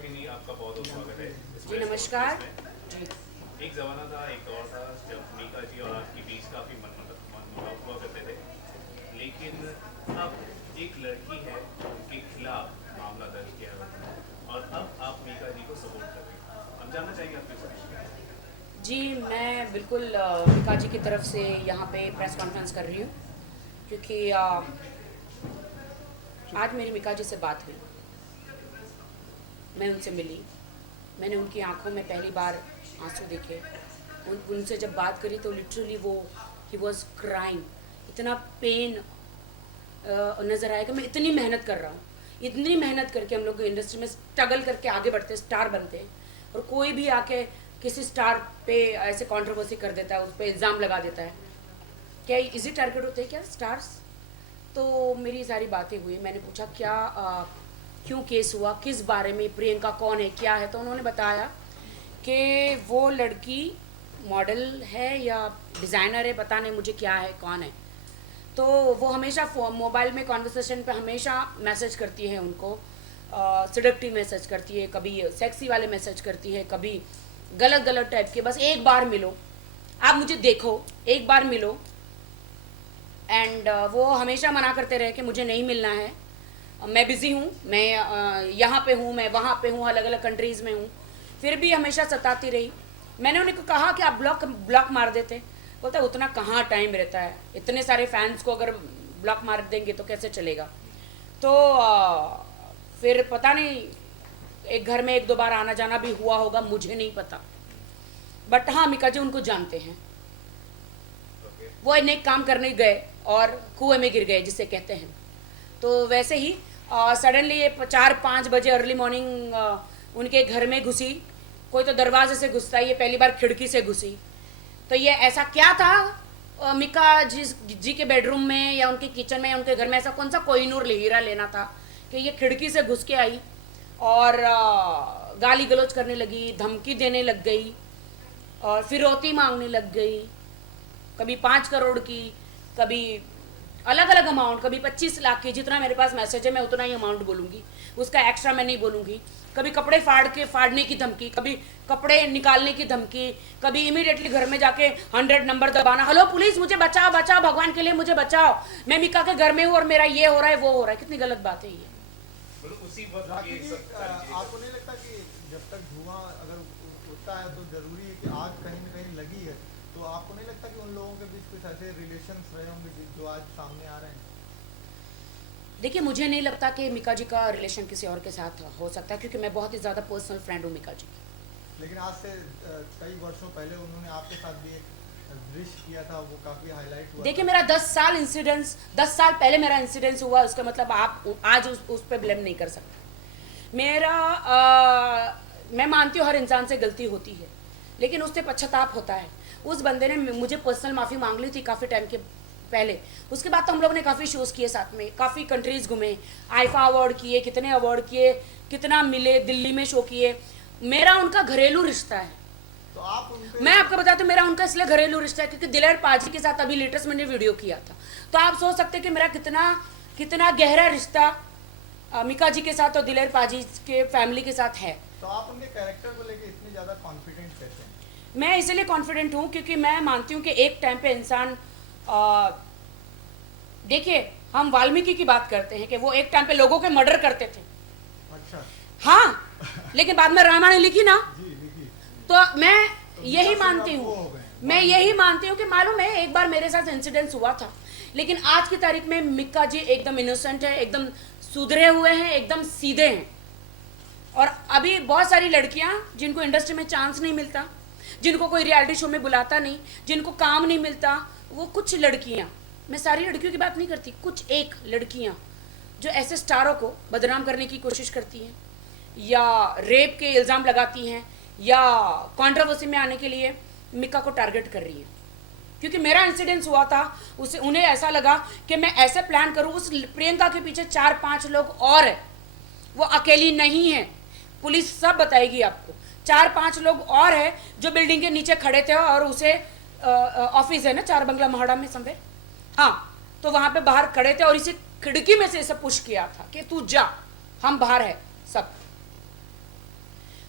भगिनी, आपका बहुत बहुत स्वागत है जी नमस्कार। जी एक ज़माना था, एक दौर था जब मीका जी और आपके बीच काफ़ी मनमुटाव हुआ करते थे, लेकिन अब एक लड़की है उनके खिलाफ मामला दर्ज किया गया है और अब आप मीका जी को सपोर्ट कर रही हैं। हम जानना चाहेंगे आपके इस विषय जी मैं बिल्कुल मिका जी की तरफ से यहाँ पे प्रेस कॉन्फ्रेंस कर रही हूँ क्योंकि आज मेरी मिका जी से बात हुई। मैं उनसे मिली, मैंने उनकी आंखों में पहली बार आंसू देखे। उनसे जब बात करी तो लिटरली वो ही वॉज क्राइंग। इतना पेन नज़र आया कि मैं इतनी मेहनत कर रहा हूँ, इतनी मेहनत करके हम लोग इंडस्ट्री में स्ट्रगल करके आगे बढ़ते स्टार बनते हैं और कोई भी आके किसी स्टार पे ऐसे कंट्रोवर्सी कर देता है, उस पर इल्ज़ाम लगा देता है। क्या इजी टारगेट होते हैं क्या स्टार्स? तो मेरी सारी बातें हुई, मैंने पूछा क्या क्यों केस हुआ, किस बारे में, प्रियंका कौन है, क्या है। तो उन्होंने बताया कि वो लड़की मॉडल है या डिज़ाइनर है, पता नहीं मुझे क्या है, कौन है। तो वो हमेशा मोबाइल में कॉन्वर्सेशन पे हमेशा मैसेज करती है उनको, सिडक्टिव मैसेज करती है, कभी सेक्सी वाले मैसेज करती है, कभी गलत गलत टाइप के। बस एक बार मिलो, आप मुझे देखो, एक बार मिलो। एंड वो हमेशा मना करते रहे कि मुझे नहीं मिलना है, मैं बिज़ी हूँ, मैं यहाँ पे हूँ, मैं वहाँ पे हूँ, अलग अलग कंट्रीज़ में हूँ। फिर भी हमेशा सताती रही। मैंने उन्हें कहा कि आप ब्लॉक मार देते। बोलता है उतना कहाँ टाइम रहता है, इतने सारे फैंस को अगर ब्लॉक मार देंगे तो कैसे चलेगा। तो फिर पता नहीं, एक घर में एक दो बार आना जाना भी हुआ होगा, मुझे नहीं पता। बट हाँ, मिका जी उनको जानते हैं। वो नेक काम करने गए और कुएं में गिर गए जिसे कहते हैं। तो वैसे ही सडनली ये 4-5 बजे अर्ली मॉर्निंग उनके घर में घुसी। कोई तो दरवाजे से घुसता है, ये पहली बार खिड़की से घुसी। तो ये ऐसा क्या था मिका जी के बेडरूम में या उनके किचन में या उनके घर में, ऐसा कौन सा कोहिनूर हीरा लेना था कि ये खिड़की से घुस के आई और गाली गलौज करने लगी, धमकी देने लग गई और फिरौती मांगने लग गई। कभी 5 करोड़ की, कभी अलग अलग अमाउंट, कभी 25 लाख की। जितना मेरे पास मैसेज है मैं उतना ही अमाउंट बोलूँगी, उसका एक्स्ट्रा मैं नहीं बोलूँगी। कभी कपड़े फाड़ने की धमकी, कभी कपड़े निकालने की धमकी, कभी इमीडिएटली घर में जाके 100 नंबर दबाना, हेलो पुलिस मुझे बचाओ बचाओ, भगवान के लिए मुझे बचाओ, मैं मिका के घर में हूँ और मेरा ये हो रहा है वो हो रहा है। कितनी गलत बात है ये। उसी वक्त आपको नहीं लगता कि जब तक धुआं अगर उठता है तो जरूरी है कि आग कहीं न कहीं लगी है, तो आपको नहीं लगता कि उन लोगों के बीच कुछ ऐसे रिलेशंस रहे होंगे जो आज सामने आ रहे हैं? देखिए, मुझे नहीं लगता कि मिका जी का रिलेशन किसी और के साथ हो सकता है, क्योंकि मैं बहुत ही ज़्यादा पर्सनल फ्रेंड हूँ मिका जी की। लेकिन आज से कई वर्षों पहले उन्होंने आपके साथ भी एक दृश्य किया था, वो काफी हाईलाइट हुआ देखिए, था। मेरा 10 साल पहले मेरा इंसिडेंस हुआ, उसका मतलब आप आज उस पर ब्लेम नहीं कर सकते। मेरा मैं मानती हूँ हर इंसान से गलती होती है, लेकिन उससे पश्चाताप होता है। उस बंदे ने मुझे पर्सनल माफ़ी मांग ली थी काफ़ी टाइम के पहले। उसके बाद तो हम लोग ने काफ़ी शोज़ किए साथ में, काफ़ी कंट्रीज़ घूमे, आईफा अवार्ड किए, कितने अवार्ड किए, कितना मिले, दिल्ली में शो किए। मेरा उनका घरेलू रिश्ता है। तो आप उनके मैं आपको बताती हूँ, मेरा उनका इसलिए घरेलू रिश्ता है क्योंकि दिलेर पाजी के साथ अभी लेटेस्ट मैंने वीडियो किया था। तो आप सोच सकते हैं कि मेरा कितना गहरा रिश्ता मिका जी के साथ और दिलेर पाजी के फैमिली के साथ है। तो आप उनके कैरेक्टर को लेके इतनी ज्यादा कॉन्फिडेंट कैसे हैं? मैं इसलिए कॉन्फिडेंट हूँ क्योंकि मैं मानती हूँ कि एक टाइम पे इंसान, देखिए हम वाल्मीकि की बात करते हैं कि वो एक टाइम पे लोगों के मर्डर करते थे। अच्छा। हाँ, लेकिन बाद में रामायण लिखी ना, जी लिखी। तो मैं यही विकास मानती सिंह अब वो हूँ, हो गए हैं। मैं यही मानती हूँ कि मालूम है एक बार मेरे साथ इंसिडेंस हुआ था, लेकिन आज की तारीख में मिक्का जी एकदम इनोसेंट है, एकदम सुधरे हुए हैं, एकदम सीधे हैं। और अभी बहुत सारी लड़कियां जिनको इंडस्ट्री में चांस नहीं मिलता, जिनको कोई रियलिटी शो में बुलाता नहीं, जिनको काम नहीं मिलता, वो कुछ लड़कियां, मैं सारी लड़कियों की बात नहीं करती, कुछ एक लड़कियां जो ऐसे स्टारों को बदनाम करने की कोशिश करती हैं या रेप के इल्ज़ाम लगाती हैं या कंट्रोवर्सी में आने के लिए मिक्का को टारगेट कर रही हैं। क्योंकि मेरा इंसिडेंस हुआ था, उसे उन्हें ऐसा लगा कि मैं ऐसे प्लान करूँ, उस प्रियंका के पीछे 4-5 लोग और हैं, वो अकेली नहीं है, पुलिस सब बताएगी आपको। 4-5 लोग और हैं जो बिल्डिंग के नीचे खड़े थे और उसे ऑफिस है ना 4 बंगला मोहड़ा में समवेयर, हाँ, तो वहाँ पे बाहर खड़े थे और इसे खिड़की में से इसे पुश किया था कि तू जा, हम बाहर है सब।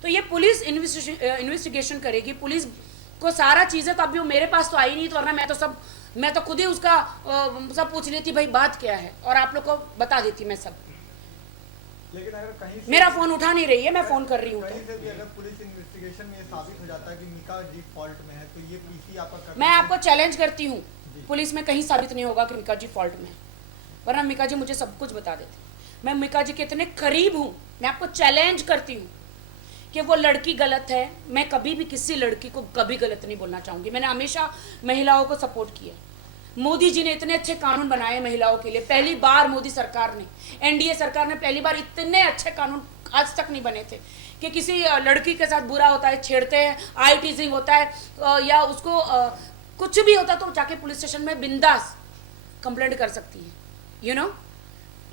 तो ये पुलिस इन्वेस्टिगेशन करेगी, पुलिस को सारा चीज़ें, तो अभी वो मेरे पास तो आई नहीं, तो वरना मैं तो खुद ही उसका सब पूछ लेती भाई बात क्या है, और आप लोग को बता देती मैं सब। लेकिन अगर कहीं से मेरा फोन उठा नहीं रही है, मैं फोन कर रही हूँ। कहीं से भी अगर पुलिस इन्वेस्टिगेशन में ये साबित हो जाता है कि मिका जी फॉल्ट में है, तो ये पीसी आपका मैं आपको चैलेंज करती हूँ, पुलिस में कहीं साबित नहीं होगा कि मिका जी फॉल्ट में है, वरना मिका जी मुझे सब कुछ बता देते। मैं मिका जी के इतने करीब हूँ, मैं आपको चैलेंज करती हूँ कि वो लड़की गलत है। मैं कभी भी किसी लड़की को कभी गलत नहीं बोलना चाहूँगी। मैंने हमेशा महिलाओं को सपोर्ट किया। मोदी जी ने इतने अच्छे कानून बनाए महिलाओं के लिए, पहली बार मोदी सरकार ने, एनडीए सरकार ने पहली बार इतने अच्छे कानून आज तक नहीं बने थे कि किसी लड़की के साथ बुरा होता है, छेड़ते हैं, आई टीजिंग होता है, या उसको कुछ भी होता तो जाके पुलिस स्टेशन में बिंदास कंप्लेंट कर सकती है, यू नो।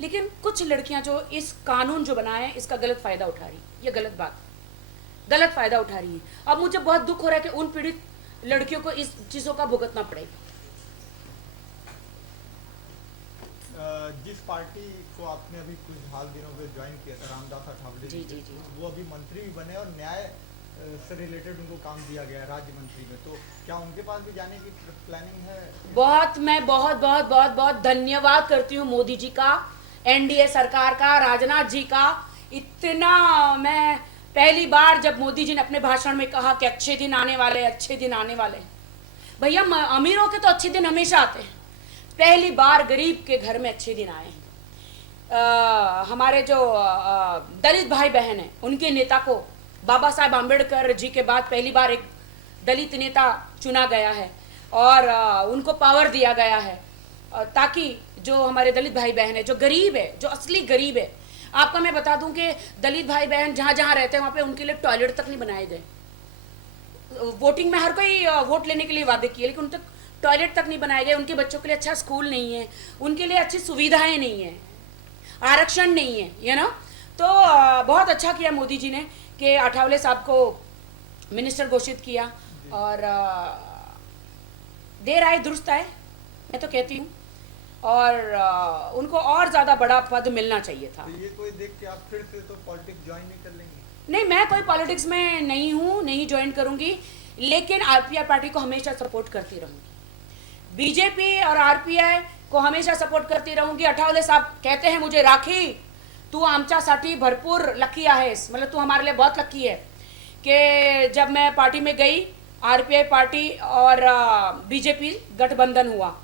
लेकिन कुछ लड़कियां जो इस कानून जो बनाए हैं इसका गलत फायदा उठा रही, ये गलत बात, गलत फायदा उठा रही है। अब मुझे बहुत दुख हो रहा है कि उन पीड़ित लड़कियों को इस चीजों का भुगतना पड़ेगा। जिस पार्टी को आपने अभी कुछ हाल दिनों में ज्वाइन किया था, रामदास अठावले जी, जी, जी। वो अभी मंत्री भी बने और न्याय से रिलेटेड उनको काम दिया गया है राज्य मंत्री में, तो क्या उनके पास भी जाने की प्लानिंग है? मैं बहुत बहुत बहुत बहुत धन्यवाद करती हूँ मोदी जी का, एनडीए सरकार का, राजनाथ जी का। इतना मैं पहली बार जब मोदी जी ने अपने भाषण में कहा कि अच्छे दिन आने वाले, अच्छे दिन आने वाले। भैया अमीरों के तो अच्छे दिन हमेशा आते हैं, पहली बार गरीब के घर में अच्छे दिन आए हैं। हमारे जो दलित भाई बहन हैं उनके नेता को बाबा साहेब आम्बेडकर जी के बाद पहली बार एक दलित नेता चुना गया है और उनको पावर दिया गया है, ताकि जो हमारे दलित भाई बहन है, जो गरीब है, जो असली गरीब है। आपको मैं बता दूं कि दलित भाई बहन जहाँ जहाँ रहते हैं वहाँ पे उनके लिए टॉयलेट तक नहीं बनाए गए। वोटिंग में हर कोई वोट लेने के लिए वादे किए, लेकिन उन तक टॉयलेट तक नहीं बनाए गए। उनके बच्चों के लिए अच्छा स्कूल नहीं है, उनके लिए अच्छी सुविधाएं नहीं है, आरक्षण नहीं है, यू नो। तो बहुत अच्छा किया मोदी जी ने कि अठावले साहब को मिनिस्टर घोषित किया, और देर आए दुरुस्त आए, मैं तो कहती हूँ। और उनको और ज़्यादा बड़ा पद मिलना चाहिए था। तो ये कोई देख के आप फिर से तो पॉलिटिक्स ज्वाइन नहीं कर लेंगे? नहीं, मैं कोई पॉलिटिक्स में नहीं हूँ, नहीं ज्वाइन करूँगी, लेकिन आरपीआई पार्टी को हमेशा सपोर्ट करती रहूँगी, बीजेपी और आरपीआई को हमेशा सपोर्ट करती रहूँगी। अठावले साहब कहते हैं मुझे, राखी तू आमच्यासाठी भरपूर लकी आहेस, मतलब तू हमारे लिए बहुत लकी है। कि जब मैं पार्टी में गई, आरपीआई पार्टी और बीजेपी गठबंधन हुआ,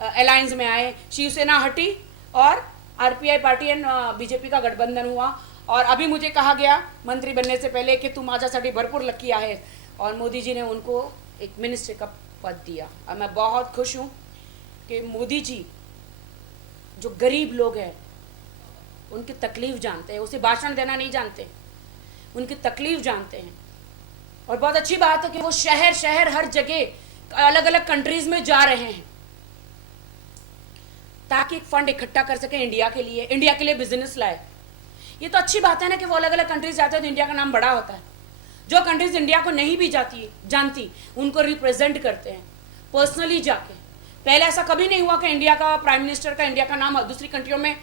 अलायंस में आए, शिवसेना हटी और आरपीआई पार्टी एंड बीजेपी का गठबंधन हुआ। और अभी मुझे कहा गया मंत्री बनने से पहले कि तू माझ्यासाठी भरपूर लकी आहे, और मोदी जी ने उनको एक मिनिस्टर का पद दिया। और मैं बहुत खुश हूँ कि मोदी जी जो गरीब लोग हैं उनकी तकलीफ जानते हैं, उसे भाषण देना नहीं जानते, उनकी तकलीफ जानते हैं। और बहुत अच्छी बात है कि वो शहर शहर हर जगह अलग अलग कंट्रीज में जा रहे हैं ताकि एक फंड इकट्ठा कर सके इंडिया के लिए बिजनेस लाए। ये तो अच्छी बात है ना कि वो अलग अलग कंट्रीज जाते हैं तो इंडिया का नाम बड़ा होता है। जो कंट्रीज इंडिया को नहीं भी जानती उनको रिप्रेजेंट करते हैं पर्सनली जाके। पहले ऐसा कभी नहीं हुआ कि इंडिया का प्राइम मिनिस्टर का इंडिया का नाम दूसरी कंट्रियों में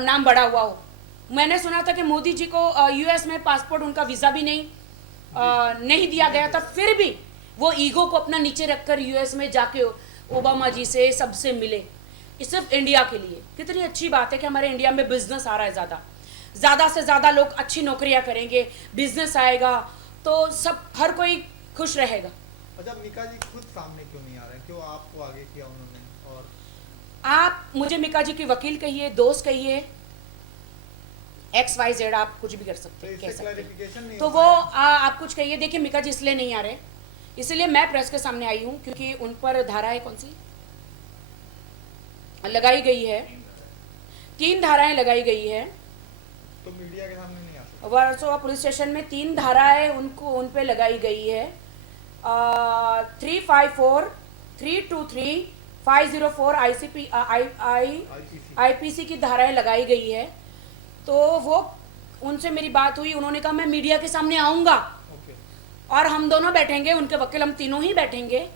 नाम बड़ा हुआ हो। मैंने सुना था कि मोदी जी को यूएस में पासपोर्ट, उनका वीज़ा भी नहीं दिया गया था, फिर भी वो ईगो को अपना नीचे रखकर यूएस में जाके ओबामा जी से सबसे मिले, सिर्फ इंडिया के लिए। कितनी अच्छी बात है कि हमारे इंडिया में बिजनेस आ रहा है, ज़्यादा से ज़्यादा लोग अच्छी नौकरियां करेंगे, बिजनेस आएगा तो सब हर कोई खुश रहेगा। अच्छा, मिका जी खुद सामने क्यों नहीं आ रहे हैं? क्यों आपको आगे किया उन्होंने? और आप मुझे मिका जी की वकील कहिए, दोस्त कहिए, XYZ आप कुछ भी कर सकते हैं, कह सकते हैं। तो वो आप कुछ कहिए। देखिए, मिका जी इसलिए नहीं आ रहे, इसलिए मैं प्रेस के सामने आई हूँ क्योंकि उन पर धाराएं कौन सी लगाई गई है, 3 धाराएं लगाई गई है। तो मीडिया के सामने नहीं आ सकते। वर्सोवा पुलिस स्टेशन में 3 धाराएं उन पे लगाई गई है। 354, 323, 504 IPC की धाराएं लगाई गई है। तो वो उनसे मेरी बात हुई, उन्होंने कहा मैं मीडिया के सामने आऊँगा और हम दोनों बैठेंगे, उनके वकील हम तीनों ही बैठेंगे,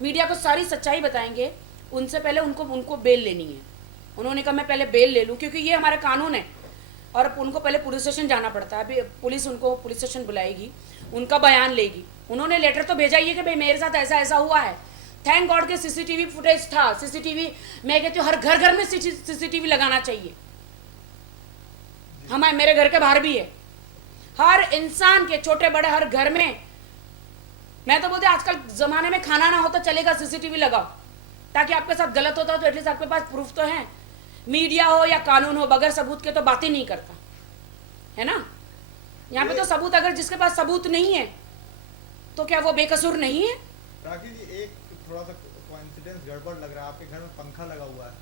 मीडिया को सारी सच्चाई बताएंगे। उनसे पहले उनको बेल लेनी है। उन्होंने कहा मैं पहले बेल ले लूँ क्योंकि ये हमारा कानून है और उनको पहले पुलिस स्टेशन जाना पड़ता है। अभी पुलिस उनको पुलिस स्टेशन बुलाएगी, उनका बयान लेगी। उन्होंने लेटर तो भेजा ही है कि भाई मेरे साथ ऐसा ऐसा हुआ है। थैंक गॉड के सीसीटीवी फुटेज था। सीसीटीवी, मैं कहती हूँ हर घर घर में सीसीटीवी लगाना चाहिए। हमारे मेरे घर के बाहर भी है, हर इंसान के छोटे बड़े हर घर में। मैं तो बोलती आजकल जमाने में खाना ना हो तो चलेगा, सीसीटीवी लगाओ, ताकि आपके साथ गलत होता हो तो एटलीस्ट आपके पास प्रूफ तो है। मीडिया हो या कानून हो, बगैर सबूत के तो बात ही नहीं करता है ना। यहाँ पे तो सबूत, अगर जिसके पास सबूत नहीं है तो क्या वो बेकसूर नहीं है? राखी जी, एक थोड़ा सा कोइंसिडेंस गड़बड़ लग रहा है। आपके घर में पंखा लगा हुआ है।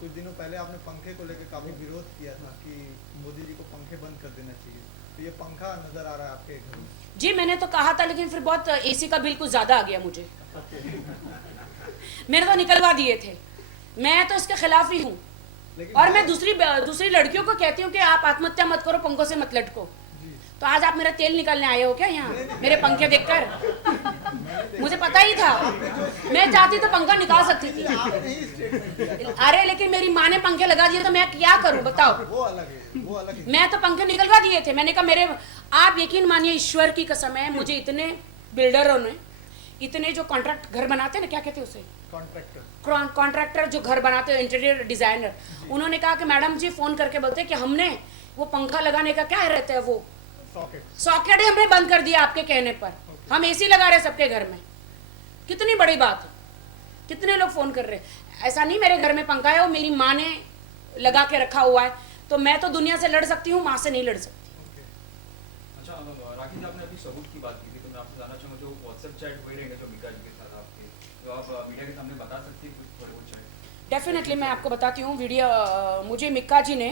कुछ दिनों पहले आपने पंखे को लेकर काफी विरोध किया था कि मोदी जी को पंखे बंद कर देना चाहिए, तो ये पंखा नजर आ रहा है आपके घर में। जी मैंने तो कहा था, लेकिन फिर बहुत एसी का बिल कुछ ज्यादा आ गया मुझे। मैंने तो निकलवा दिए थे। मैं तो इसके खिलाफ ही हूँ। और मैं दूसरी लड़कियों को कहती हूँ कि आप आत्महत्या मत करो, पंखों से मत लटको। तो आज आप मेरा तेल निकालने आए हो क्या यहाँ मेरे पंखे देखकर? मुझे पता ही था, मैं चाहती तो पंखा निकाल सकती थी। अरे लेकिन मेरी माँ ने पंखे लगा दिए तो मैं क्या करूँ बताओ? वो अलग है, वो अलग है। मैं तो पंखे निकलवा दिए थे। मैंने कहा मेरे, आप यकीन मानिए ईश्वर की कसम है, मुझे इतने बिल्डरों ने, इतने जो कॉन्ट्रैक्ट घर बनाते हैं ना, क्या कहते हैं उसे, कॉन्ट्रैक्टर जो घर बनाते हैं, इंटीरियर डिजाइनर, उन्होंने कहा कि मैडम जी फोन करके बोलते हैं कि हमने वो पंखा लगाने का क्या रहता है, वो सॉकेट ही हमने बंद कर दिया आपके कहने पर। हम एसी लगा रहे सबके घर में। कितनी बड़ी बात है, कितने लोग फोन कर रहे हैं। ऐसा नहीं मेरे घर में पंखा है, वो मेरी माँ ने लगा के रखा हुआ है। तो मैं तो दुनिया से लड़ सकती हूँ, माँ से नहीं लड़ सकती। अच्छा राखी जी, आपने अभी सबूत की बात की थी, तो मैं आपसे जानना चाहूँगा जो व्हाट्सएप चैट हुए रहेंगे जो मीका जी के साथ आपके, तो आप मीडिया के सामने बता सकती हैं कुछ थोड़े बहुत चैट? डेफिनेटली मैं आपको बताती हूँ। वीडियो मुझे मिक्का जी ने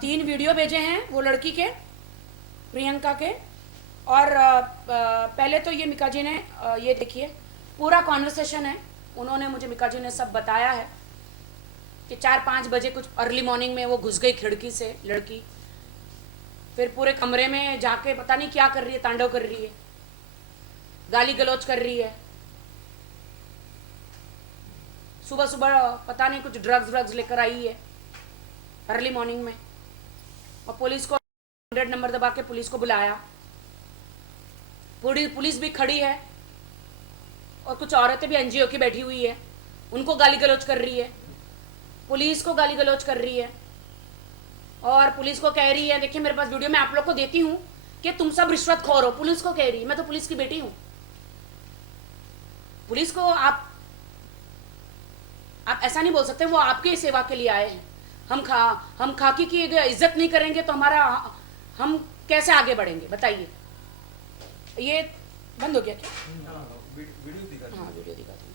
3 वीडियो भेजे हैं वो लड़की के, प्रियंका के। और पहले तो ये मिक्का जी ने ये देखिए पूरा कॉन्वर्सेशन है। उन्होंने मुझे, मिक्का जी ने सब बताया है कि 4-5 बजे कुछ अर्ली मॉर्निंग में वो घुस गई खिड़की से लड़की, फिर पूरे कमरे में जाके पता नहीं क्या कर रही है, तांडव कर रही है, गाली गलौज कर रही है। सुबह सुबह पता नहीं कुछ ड्रग्स लेकर आई है अर्ली मॉर्निंग में, और पुलिस को 100 नंबर दबा के पुलिस को बुलाया। पुलिस भी खड़ी है और कुछ औरतें भी एनजीओ की बैठी हुई है, उनको गाली गलौज कर रही है, पुलिस को गाली गलौज कर रही है। और पुलिस को कह रही है, देखिए मेरे पास वीडियो मैं आप लोग को देती हूँ कि तुम सब रिश्वतखोर हो। पुलिस को कह रही है, मैं तो पुलिस की बेटी हूँ। पुलिस को आप ऐसा नहीं बोल सकते, वो आपकी सेवा के लिए आए हैं। हम खाकी की इज्जत नहीं करेंगे तो हम कैसे आगे बढ़ेंगे बताइए? ये बंद हो गया क्या? वीडियो दिखा हाँ वीडियो दिखाती हूँ।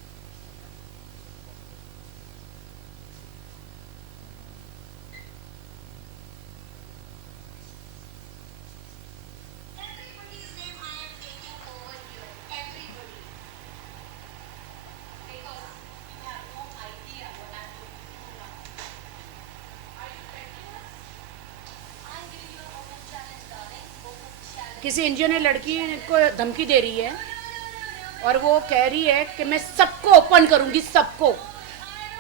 किसी एनजीओ ने लड़की को धमकी दे रही है और वो कह रही है कि मैं सबको ओपन करूंगी, सबको।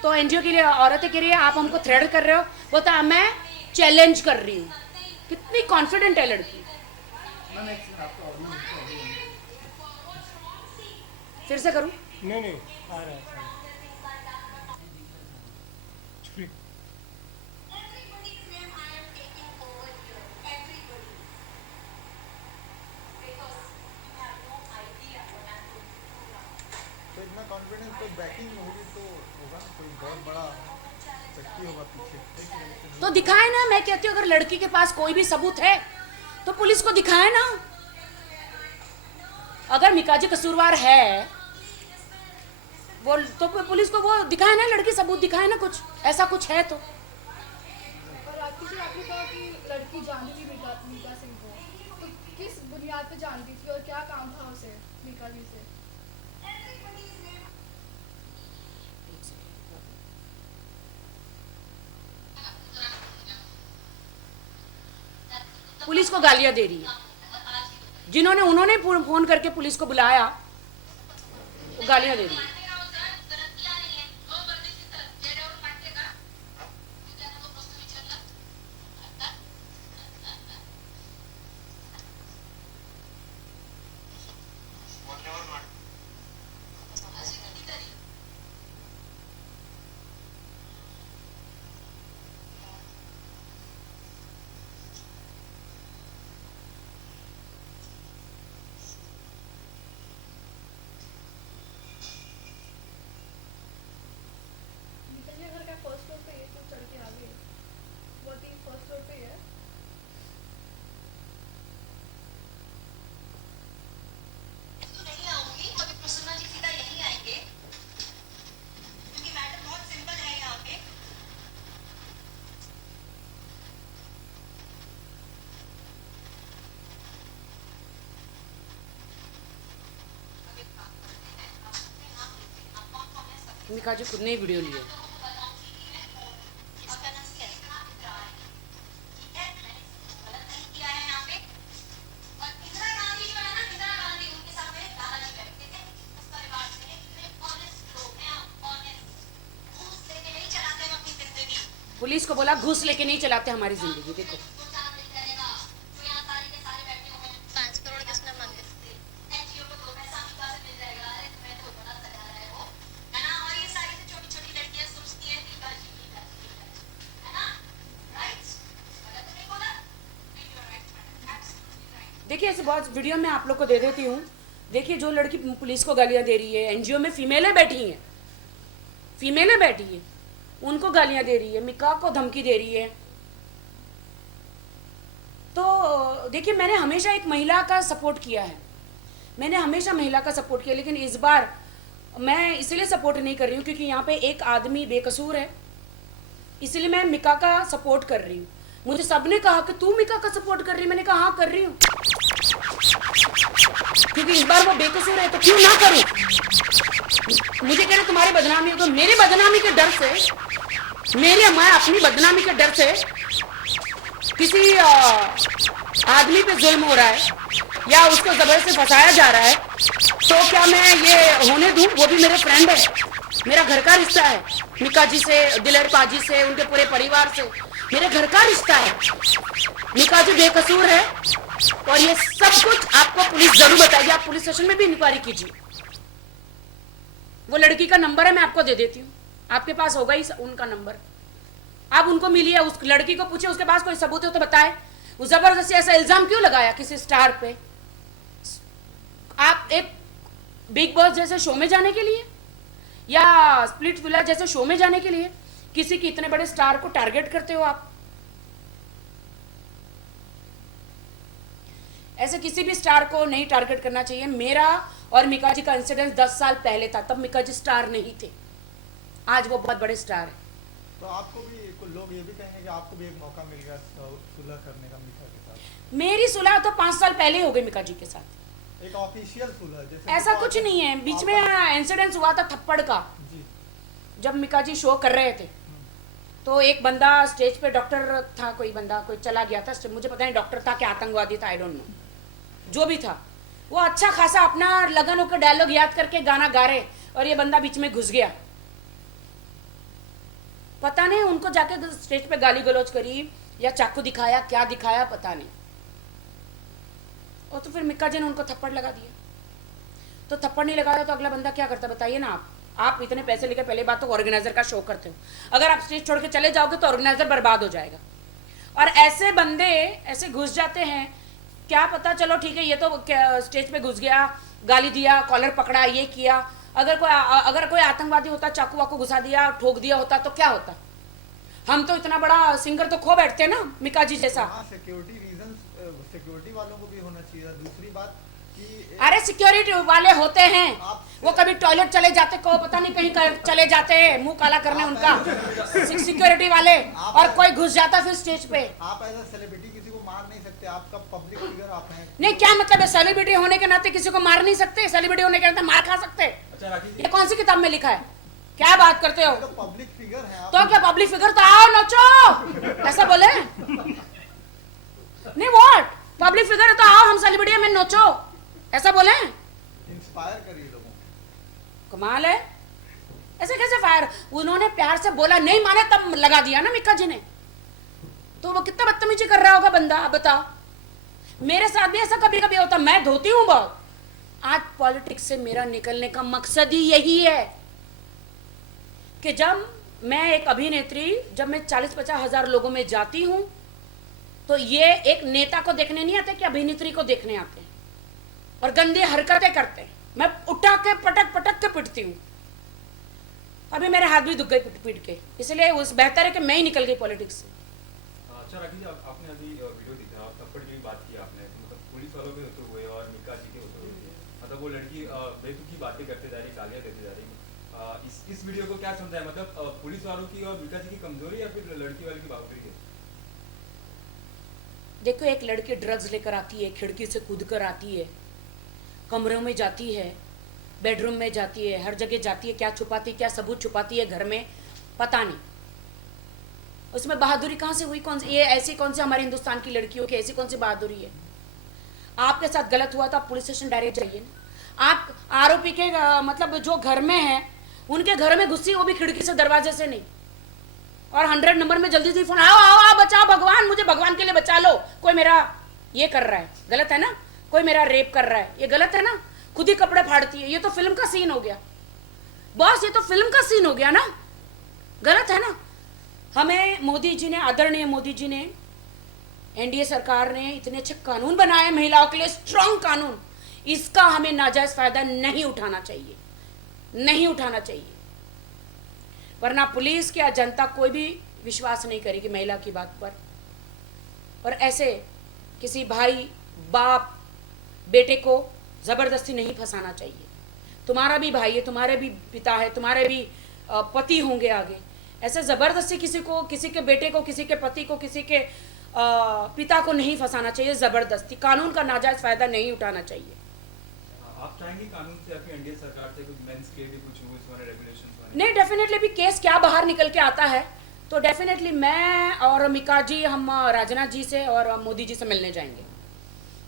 तो एनजीओ के लिए औरतें कह रही है आप हमको थ्रेट कर रहे हो, बोलता मैं चैलेंज कर रही हूँ। कितनी कॉन्फिडेंट है लड़की। फिर से करूँ? नहीं आ रहा है। तो इतना कॉन्फिडेंस तो बैकिंग होगी तो होगा, कोई बहुत बड़ा व्यक्ति होगा पीछे। तो दिखाए ना। मैं कहती हूँ अगर लड़की के पास कोई भी सबूत है तो पुलिस को दिखाए ना। अगर मिका जी कसूरवार है वो, तो पुलिस को वो दिखाए ना, लड़की सबूत दिखाए ना, कुछ ऐसा कुछ है तो। और राखी जी, आपने कहा कि लड़की जानती थी मीका सिंह को, तो किस बुनियाद पे जानती थी और क्या काम था उसे मीका जी से? पुलिस को गालियां दे रही है। उन्होंने फोन करके पुलिस को बुलाया, वो गालियां दे रही है। मिका जी खुद ने ही वीडियो लिए। पुलिस को बोला घूस लेके नहीं चलाते हमारी जिंदगी। देखो 5 करोड़ किसने मांगे? देखिए ऐसे बहुत वीडियो में आप लोग को दे देती हूँ। देखिए जो लड़की पुलिस को गालियाँ दे रही है, एनजीओ में फीमेलें बैठी हैं, फीमेलें बैठी हैं, उनको गालियाँ दे रही है, मिका को धमकी दे रही है। तो देखिए मैंने हमेशा एक महिला का सपोर्ट किया है, मैंने हमेशा महिला का सपोर्ट किया, लेकिन इस बार मैं इसलिए सपोर्ट नहीं कर रही हूँ क्योंकि यहाँ पे एक आदमी बेकसूर है, इसलिए मैं मिका का सपोर्ट कर रही हूँ। मुझे सबने कहा कि तू मिका का सपोर्ट कर रही है, मैंने कहा हाँ कर रही हूँ, क्योंकि इस बार वो बेकसूर है तो क्यों ना करूँ। मुझे कहना तुम्हारी बदनामी हो, तो मेरी बदनामी के डर से, मैं अपनी बदनामी के डर से किसी आदमी पे जुल्म हो रहा है या उसको जबरदस्ती फंसाया जा रहा है, तो क्या मैं ये होने दूं? वो भी मेरे फ्रेंड है, मेरा घर का रिश्ता है, मिका जी से, दिलर पाजी से, उनके पूरे परिवार से मेरे घर का रिश्ता है। मिका जी बेकसूर है और ये सब कुछ आपको पुलिस जरूर बताएगी। आप पुलिस स्टेशन में भी इंक्वायरी कीजिए। वो लड़की का नंबर है, मैं आपको दे देती हूँ, आपके पास होगा ही उनका नंबर। आप उनको मिलिए, उस लड़की को पूछिए, उसके पास कोई सबूत हो तो बताए। वो जबरदस्ती ऐसा इल्जाम क्यों लगाया किसी स्टार पे? आप एक बिग बॉस जैसे शो में जाने के लिए या स्प्लिट विला जैसे शो में जाने के लिए किसी की इतने बड़े स्टार को टारगेट करते हो? आप ऐसे किसी भी स्टार को नहीं टारगेट करना चाहिए। मेरा और मिका जी का इंसिडेंस 10 साल पहले था, तब मिका जी स्टार नहीं थे, आज वो बहुत बड़े स्टार है। तो आपको भी कुछ लोग ये भी कहेंगे कि आपको भी एक मौका मिल गया सुलह करने का मिका के साथ। मेरी सुलह तो 5 साल पहले हो गई मिका जी के साथ, एक ऑफिशियल सुलह जैसे ऐसा कुछ नहीं है। बीच में इंसिडेंस हुआ था थप्पड़ का, जी जब मिका जी शो कर रहे थे तो एक बंदा स्टेज पे, डॉक्टर था, कोई बंदा कोई चला गया था, मुझे पता नहीं डॉक्टर था कि आतंकवादी था, आई डोंट नो, जो भी था वो अच्छा खासा अपना लगन होकर डायलॉग याद करके गाना गा रहे और ये बंदा बीच में घुस गया। पता नहीं उनको जाके स्टेज पे गाली गलौज करी या चाकू दिखाया, क्या दिखाया पता नहीं। और तो फिर मिक्का जी ने उनको थप्पड़ लगा दिया। तो थप्पड़ नहीं लगाया तो अगला बंदा क्या करता बताइए ना। आप इतने पैसे लेकर पहले बात तो ऑर्गेनाइजर का शो करते हो, अगर आप स्टेज छोड़ के चले जाओगे तो ऑर्गेनाइजर बर्बाद हो जाएगा। और ऐसे बंदे ऐसे घुस जाते हैं, क्या पता, चलो ठीक है ये तो स्टेज पे घुस गया, गाली दिया, कॉलर पकड़ा, ये किया, अगर कोई आतंकवादी होता, चाकू वाकू घुसा दिया, ठोक दिया होता तो क्या होता? हम तो इतना बड़ा सिंगर तो खो बैठते ना मिका जी जैसा। सिक्योरिटी रीजंस सिक्योरिटी वालों को भी होना चाहिए। दूसरी बात कि अरे सिक्योरिटी वाले होते हैं, वो कभी टॉयलेट चले जाते, को पता नहीं कहीं चले जाते हैं मुंह काला करने उनका, सिक्योरिटी वाले, और कोई घुस जाता फिर स्टेज पे। आप एज अ सेलिब्रिटी किसी को मार नहीं सकते, आपका पब्लिक फिगर आप हैं। नहीं, क्या मतलब है? सेलिब्रिटी होने के नाते किसी को मार नहीं सकते? सेलिब्रिटी होने के नाते मार खा सकते? अच्छा राखी जी, ये कौन सी किताब में लिखा है? क्या बात करते हो? तो पब्लिक फिगर है आप। तो क्या पब्लिक फिगर? तो आओ नचो, ऐसा बोले? नहीं, व्हाट पब्लिक फिगर है तो आओ हम सेलिब्रिटी में नचो, ऐसा बोले? इंस्पायर करिए लोगों को। कमाल है, ऐसे कैसे फायर? उन्होंने प्यार से बोला, नहीं माने तब लगा दिया ना मिक्का जी ने। तो वो कितना बदतमीजी कर रहा होगा बंदा, आप बताओ। मेरे साथ भी ऐसा कभी कभी होता, मैं धोती हूँ बहुत। आज पॉलिटिक्स से मेरा निकलने का मकसद ही यही है कि जब मैं एक अभिनेत्री, जब मैं 40-50 हजार लोगों में जाती हूं तो ये एक नेता को देखने नहीं आते कि अभिनेत्री को देखने आते हैं और गंदी हरकतें करते हैं। मैं उठा के पटक पटक के पिटती हूँ। अभी मेरे हाथ भी दुख गए पीट के, इसलिए उस बेहतर है कि मैं ही निकल गई पॉलिटिक्स से। अच्छा राखी जी, आपने अभी वीडियो दिखा, थप्पड़ की बात की आपने, मतलब पुलिस वालों के होते हुए और मिका जी के होते हुए, मतलब वो लड़की बेतुकी बातें करते जा रही, गालियाँ देती जा रही। इस वीडियो को क्या समझा है, मतलब पुलिस वालों की और मिका जी की कमजोरी या फिर लड़की वाले की बहादुरी है? देखो, एक लड़की ड्रग्स लेकर आती है, खिड़की से कूद कर आती है, कमरों में जाती है, बेडरूम में जाती है, हर जगह जाती है, क्या छुपाती है, क्या सबूत छुपाती है घर में, पता नहीं। उसमें बहादुरी कहाँ से हुई? ये ऐसी कौन से हमारे हिंदुस्तान की लड़कियों की ऐसी कौन सी बहादुरी है? आपके साथ गलत हुआ तो आप पुलिस स्टेशन डायरेक्ट जाइए ना। आप आरोपी के मतलब जो घर में है उनके घर में घुसी, वो भी खिड़की से, दरवाजे से नहीं। और 100 नंबर में जल्दी से फोन, आओ आओ आओ बचाओ, भगवान मुझे भगवान के लिए बचा लो, कोई मेरा ये कर रहा है, गलत है ना, कोई मेरा रेप कर रहा है, ये गलत है ना, खुद ही कपड़े फाड़ती है, ये तो फिल्म का सीन हो गया बॉस, ये तो फिल्म का सीन हो गया ना, गलत है ना। हमें मोदी जी ने, आदरणीय मोदी जी ने, एनडीए सरकार ने इतने अच्छे कानून बनाए महिलाओं के लिए, स्ट्रॉन्ग कानून, इसका हमें नाजायज फायदा नहीं उठाना चाहिए, नहीं उठाना चाहिए, वरना पुलिस या जनता कोई भी विश्वास नहीं करेगी महिला की बात पर। और ऐसे किसी भाई, बाप, बेटे को जबरदस्ती नहीं फंसाना चाहिए। तुम्हारा भी भाई है, तुम्हारे भी पिता है, तुम्हारे भी पति होंगे आगे, ऐसे जबरदस्ती किसी को, किसी के बेटे को, किसी के पति को, किसी के पिता को नहीं फंसाना चाहिए जबरदस्ती। कानून का नाजायज फायदा नहीं उठाना चाहिए। आप चाहेंगे कानून से, आपकी एनडीए सरकार से कुछ मेंस के लिए भी कुछ रूल्स वाले रेगुलेशंस वाले? नहीं, डेफिनेटली भी केस क्या बाहर निकल के आता है तो डेफिनेटली मैं और मिका जी, हम राजनाथ जी से और मोदी जी से मिलने जाएंगे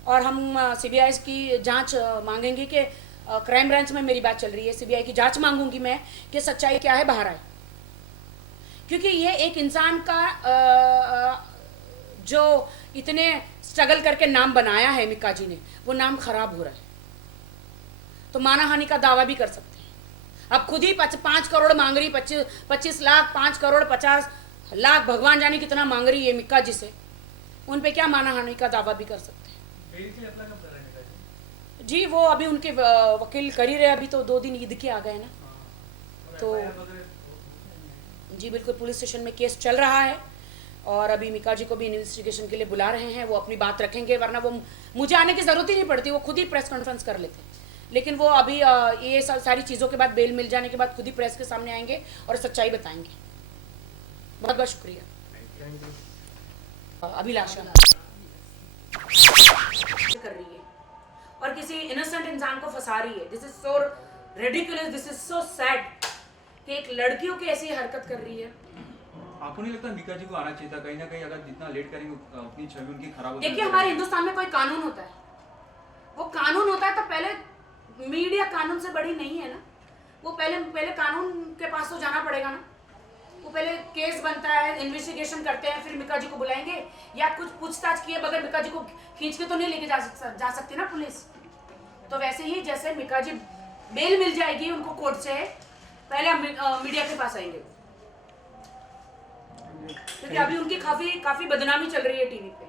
और हम सीबीआई की जांच मांगेंगे कि क्राइम ब्रांच में मेरी बात चल रही है, सीबीआई की जांच मांगूंगी मैं कि सच्चाई क्या है बाहर आए, क्योंकि ये एक इंसान का जो इतने स्ट्रगल करके नाम बनाया है मिका जी ने, वो नाम खराब हो रहा है। तो मानहानि का दावा भी कर सकते हैं। अब खुद ही 5 करोड़ मांग रही, 25 लाख, 5 करोड़ 50 लाख, भगवान जाने कितना मांग रही है मिका जी से, उन पे क्या मानहानि का दावा भी कर सकते हैं। जी वो अभी उनके वकील कर ही रहे, अभी तो 2 दिन ईद के आ गए ना, तो जी बिल्कुल पुलिस स्टेशन में केस चल रहा है और अभी मिका जी को भी इन्वेस्टिगेशन के लिए बुला रहे हैं, वो अपनी बात रखेंगे, वरना वो मुझे आने की ज़रूरत ही नहीं पड़ती, वो खुद ही प्रेस कॉन्फ्रेंस कर लेते हैं। लेकिन वो अभी ये सारी चीज़ों के बाद, बेल मिल जाने के बाद खुद ही प्रेस के सामने आएंगे और सच्चाई बताएंगे। बहुत बहुत शुक्रिया। अभिलाषा कर रही है और किसी इनोसेंट इंसान को फंसा रही है। This is so ridiculous, this is so sad कि एक लड़कियों की ऐसी हरकत कर रही है। आपको नहीं लगता मिका जी को आना चाहिए था? कहीं ना कहीं अगर जितना लेट करेंगे अपनी छवि उनकी खराब हो। देखिए हमारे हिंदुस्तान में कोई कानून होता है, वो कानून होता है तो पहले मीडिया कानून से बड़ी नहीं है ना, वो पहले कानून के पास तो जाना पड़ेगा ना। वो पहले केस बनता है, इन्वेस्टिगेशन करते हैं, फिर मिका जी को बुलाएंगे या कुछ पूछताछ किए बगैर मिका जी को खींच के तो नहीं लेके जा सकती ना पुलिस। तो वैसे ही जैसे मिका जी बेल मिल जाएगी उनको कोर्ट से, पहले मीडिया के पास आएंगे, क्योंकि अभी उनकी काफी बदनामी चल रही है टीवी पे।